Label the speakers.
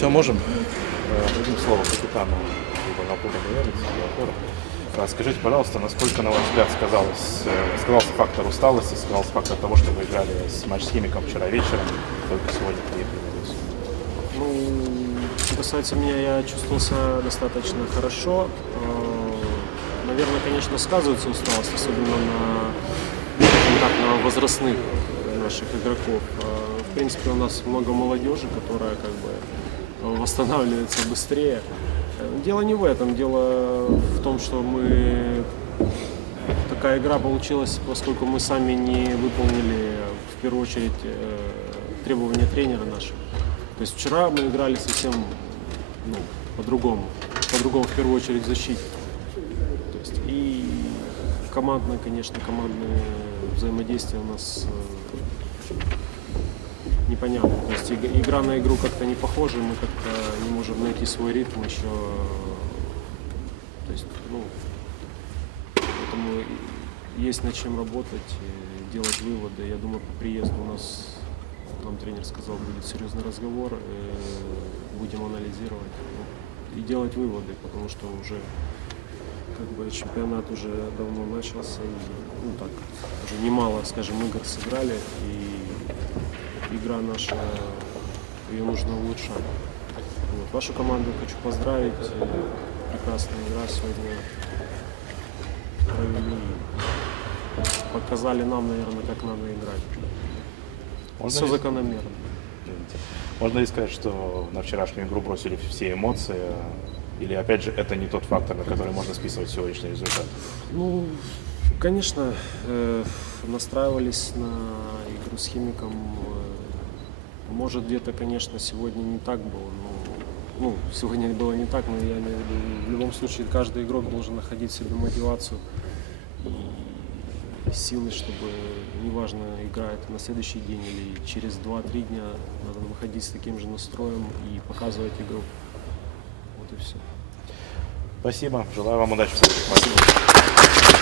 Speaker 1: Все, можем.
Speaker 2: Э, Дадим слово капитану. А Скажите, пожалуйста, насколько, на ваш взгляд, сказалось, э, сказался фактор усталости, сказался фактор того, что вы играли с матч с Химиком вчера вечером, только сегодня приехали в Одессу?
Speaker 3: Ну, что касается меня, я чувствовал себя достаточно хорошо. Э, Наверное, конечно, сказывается усталость, особенно на, так, на возрастных наших игроков. Э, В принципе, у нас много молодежи, которая как бы э, восстанавливается быстрее. Дело не в этом, дело в том, что мы такая игра получилась, поскольку мы сами не выполнили в первую очередь э, требования тренера нашего. То есть вчера мы играли совсем ну, по-другому. По-другому в первую очередь в защите. То есть и командное, конечно, командное взаимодействие у нас э, непонятно. То есть иг- игра на игру как-то не похожа, мы как-то не можем найти свой ритм еще. То есть, ну, Поэтому есть над чем работать, делать выводы. Я думаю, по приезду у нас, нам тренер сказал, будет серьезный разговор, э, будем анализировать ну, и делать выводы, потому что уже как бы чемпионат уже давно начался, и, ну так, уже немало, скажем, игр сыграли, и игра наша, ее нужно улучшать. Вот. Вашу команду хочу поздравить, прекрасная игра сегодня провели, показали нам, наверное, как надо играть.
Speaker 2: Можно
Speaker 3: Все
Speaker 2: ли-
Speaker 3: закономерно.
Speaker 2: Извините. Можно ли сказать, что на вчерашнюю игру бросили все эмоции? Или, опять же, это не тот фактор, на который можно списывать сегодняшний результат?
Speaker 3: Ну, конечно, э, настраивались на игру с химиком. Может, где-то, конечно, сегодня не так было, но ну, сегодня было не так, но я имею в виду, в любом случае каждый игрок должен находить себе мотивацию и силы, чтобы, неважно, играет на следующий день или через 2-3 дня, надо выходить с таким же настроем и показывать игру. Вот и все.
Speaker 2: Спасибо. Желаю вам удачи в следующих матчах.